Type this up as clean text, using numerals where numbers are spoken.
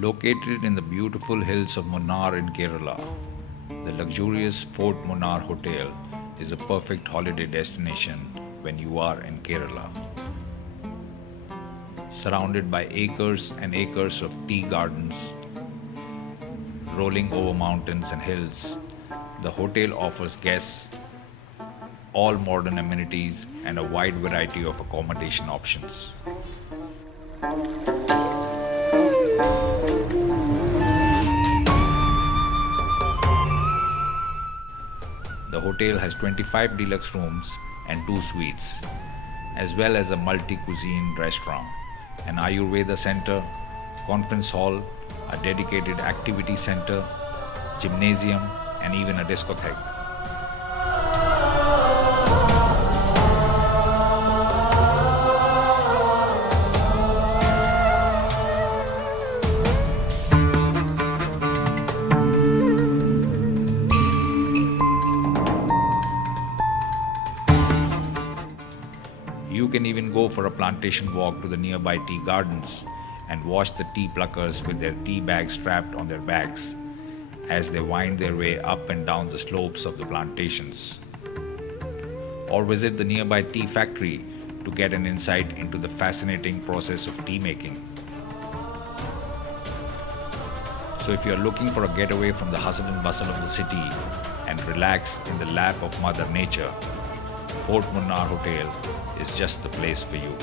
Located in the beautiful hills of Munnar in Kerala, the luxurious Fort Munnar Hotel is a perfect holiday destination when you are in Kerala. Surrounded by acres and acres of tea gardens, rolling over mountains and hills, the hotel offers guests all modern amenities and a wide variety of accommodation options. The hotel has 25 deluxe rooms and 2 suites, as well as a multi-cuisine restaurant, an Ayurveda center, conference hall, a dedicated activity center, gymnasium, and even a discotheque. You can even go for a plantation walk to the nearby tea gardens and watch the tea pluckers with their tea bags strapped on their backs as they wind their way up and down the slopes of the plantations. Or visit the nearby tea factory to get an insight into the fascinating process of tea making. So if you are looking for a getaway from the hustle and bustle of the city and relax in the lap of Mother Nature, Fort Munnar Hotel is just the place for you.